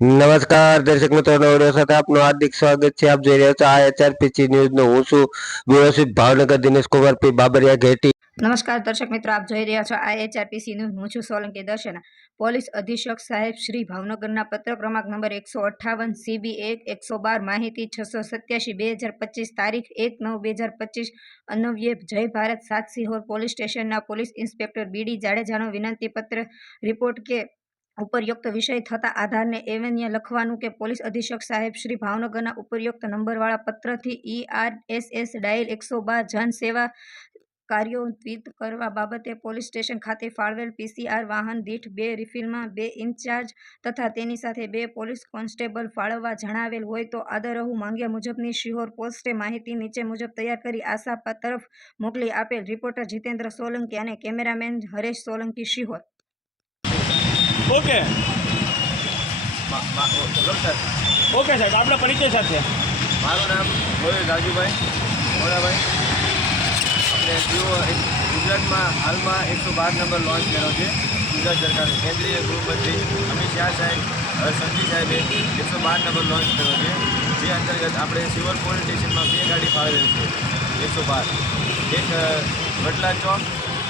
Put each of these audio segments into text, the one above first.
નમસ્કાર, દર્શક મિત્રો સાથે આપનું હાર્દિક સ્વાગત છે. આપ જોઈ રહ્યા છો આ એચઆરપીસી ન્યૂઝ નો હું છું વ્યવસ્થિત ભાવનગર દિનેશ કુમાર પી બાબરિયા ઘેટી. નમસ્કાર, દર્શક મિત્રો, આપ જોઈ રહ્યા છો આ એચઆરપીસી ન્યૂઝ. હું છું સોલંકી દર્શન. પોલીસ અધિક્ષક સાહેબ શ્રી ભાવનગરના પત્ર ક્રમાંક નંબર એકસો અઠ્ઠાવન સીબી એક, એકસો બાર, માહિતી છસો સત્યાસી, બે હજાર પચીસ, તારીખ એક નવ, બે હજાર પચીસ, અન્વયે જય ભારત, સાત સિહોર પોલીસ સ્ટેશનના પોલીસ ઇન્સ્પેક્ટર બીડી જાડેજાનો વિનંતી પત્ર રિપોર્ટ કે ઉપરયુક્ત વિષય થતા આધારને એવન્ય લખવાનું કે પોલીસ અધિક્ષક સાહેબ શ્રી ભાવનગરના ઉપરયુક્ત નંબરવાળા પત્રથી E R S S dial એકસો બાર જન સેવા કાર્યોન્વિત કરવા બાબતે પોલીસ સ્ટેશન ખાતે ફાળવેલ પીસીઆર વાહન દીઠ બે રિફિલમાં બે ઇન્ચાર્જ તથા તેની સાથે બે પોલીસ કોન્સ્ટેબલ ફાળવવા જણાવેલ હોય તો આદરહુ માંગ્યા મુજબની શિહોર પોસ્ટે માહિતી નીચે મુજબ તૈયાર કરી આશા તરફ મોકલી આપેલ રિપોર્ટર જીતેન્દ્ર સોલંકી અને cameraman Haresh Solanki Sihor okay. Okay સાહેબ આપણા પરિચય સાથે. મારું નામ ગોયલ રાજુભાઈ મોરાભાઈ. આપણે જીઓ ગુજરાતમાં હાલમાં એકસો બાર નંબર લોન્ચ કર્યો છે. ગુજરાત સરકાર કેન્દ્રીય ગૃહમંત્રી અમિત શાહ સાહેબ સંજી સાહેબે એકસો બાર નંબર લોન્ચ કર્યો છે. જે અંતર્ગત આપણે સિવલ પોલીસ સ્ટેશનમાં બે ગાડી ફાળવેલ છે, એકસો બાર. એક વડલા ચોક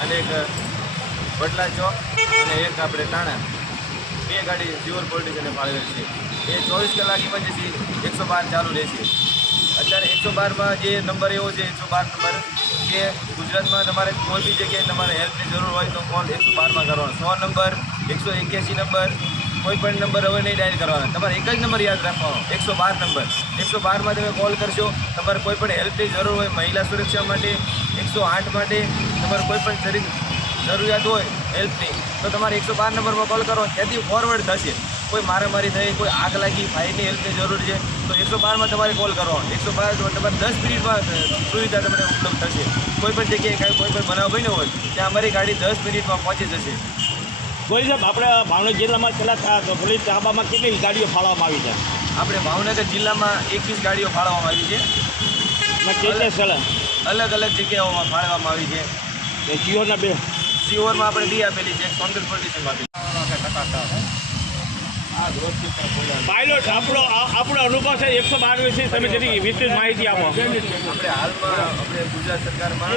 અને એક વડલા ચોક અને એક આપણે તાણા. બે ગાડી જીવન પોલીસ સ્ટેશને ફાળવેલ છે. એ ચોવીસ કલાક ઇમરજન્સી એકસો બાર ચાલુ રહેશે. અત્યારે એકસો બારમાં જે નંબર એવો છે, એકસો બાર નંબર, કે ગુજરાતમાં તમારે કોઈ બી જગ્યાએ તમારે હેલ્પની જરૂર હોય તો કોલ એકસો બારમાં કરવાનો. સો નંબર, એકસો એક્યાસી નંબર, કોઈ પણ નંબર હવે નહીં ડાયલ કરવાના. તમારે એક જ નંબર યાદ રાખવાનો, એકસો બાર નંબર. એકસો બારમાં તમે કોલ કરશો, તમારે કોઈ પણ હેલ્પની જરૂર હોય, મહિલા સુરક્ષા માટે, એકસો આઠ માટે, તમારે કોઈ પણ જરૂરિયાત હોય હેલ્પની તો તમારે એકસો બાર નંબરમાં કોલ કરો. ત્યાંથી ફોરવર્ડ થશે. કોઈ મારામારી થઈ કોઈ આગ લાગી ફાયરની હેલ્પની જરૂર છે તો એકસો બારમાં તમારે કોલ કરો. એકસો બાર તમારે દસ મિનિટમાં સુવિધા તમને ઉપલબ્ધ થશે. કોઈ પણ જગ્યાએ કાંઈ કોઈ પણ બનાવ બન્યો હોય ત્યાં અમારી ગાડી દસ મિનિટમાં પહોંચી જશે. ગોરી સાહેબ આપણે ભાવનગર જિલ્લામાં છેલ્લા પોલીસ તાબામાં કેટલી ગાડીઓ ફાળવવામાં આવી છે? આપણે ભાવનગર જિલ્લામાં એકવીસ ગાડીઓ ફાળવવામાં આવી છે. અલગ અલગ જગ્યાઓમાં ફાળવવામાં આવી છે. જીઓના બે સિહોરમાં આપણે બી આપેલી છે સોનગઢ પોલીસ પાયલોટ આપણો આપણો અનુભવ છે એકસો બાર વિશે તમે જેની વિસ્તૃત માહિતી આપો. આપણે હાલમાં આપણે ગુજરાત સરકારમાં